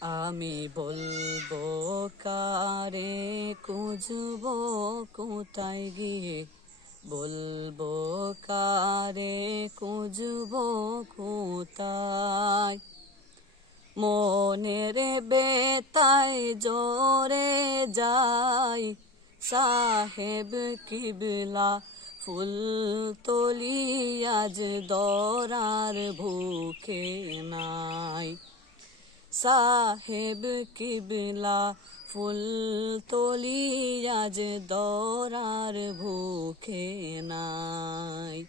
আমি বলব, কারে খুঁজব, কোথায় গিয়ে? বলব, কারে খুঁজব, কোথায়? মনের বেতায় জোরে যাই, সাহেব কিবলা ফুল তলি আজ দরার ভুখে নাই। সাহেব কিবলা ফুল তলি আজ দরার ভুখে নাই।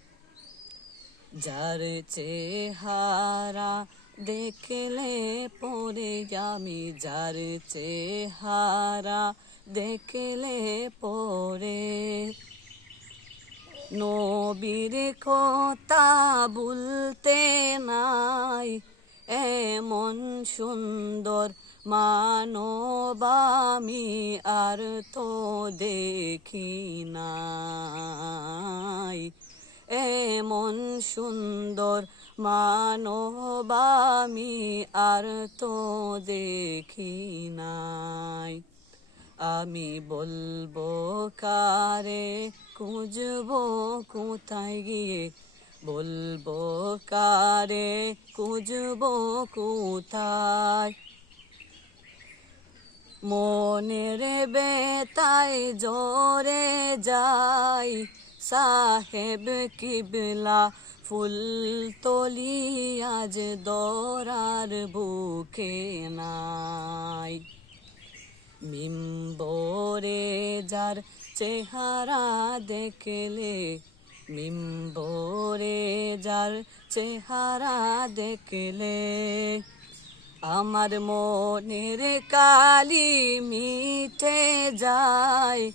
যার চেহারা দেখলে পরে আমি, যার চেহারা দেখলে পরে নবীর কথা বলতে নাই। এমন সুন্দর মানব আমি আর তো দেখি নাই। এমন সুন্দর মানব আমি আর তো দেখি নাই। আমি বলব, কারে খুঁজবো, কোথায় গিয়ে বলব কারে খুঁজবো কোথায়? মনের বেতায় জোরে যাই, সাহেব কিবলা ফুল তলি আজ দরার বুকে নাই। মিম্বরে যার চেহারা দেখলে মিম্বরে যার চেহারা দেখলে আমার মনের কালি মিটে যায়।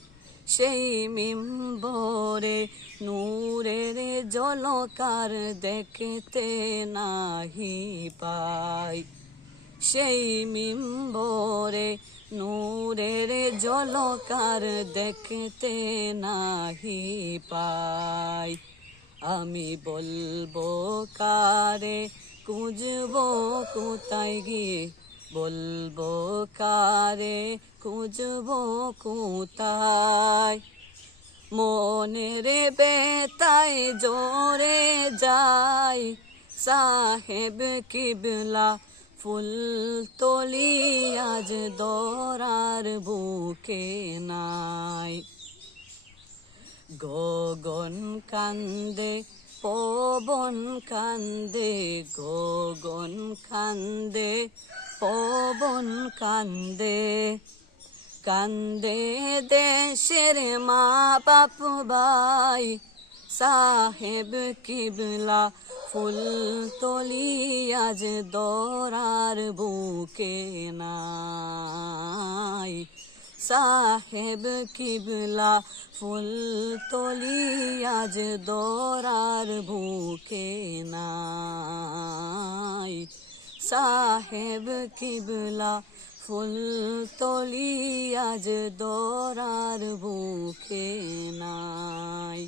সেই মিম্বরে নূরের জলকার দেখতে নাহি পাই। সেই মিম্বরে নূরের জলকার দেখতে নাহি পাই। আমি বলব কারে, খুঁজবো কোথায় গিয়ে? বলব কারে, খুঁজবো কোথায়? মনের বেতাই জোরে যাই সাহেব কিবলা ফুল তলি আজ দরার বুকে নাই। গগন কান্দে, পবন কান্দে, গগন কান্দে, পবন কান্দে। কান্দে দেশের মা বাপ ভাই সাহেব কিবলা ফুল তলি আজ দরার বুকে নাই। সাহেব কিবলা ফুল তলি আজ দরার বুকে নাই। সাহেব কিবলা ফুল তলি আজ দরার বুকে নাই।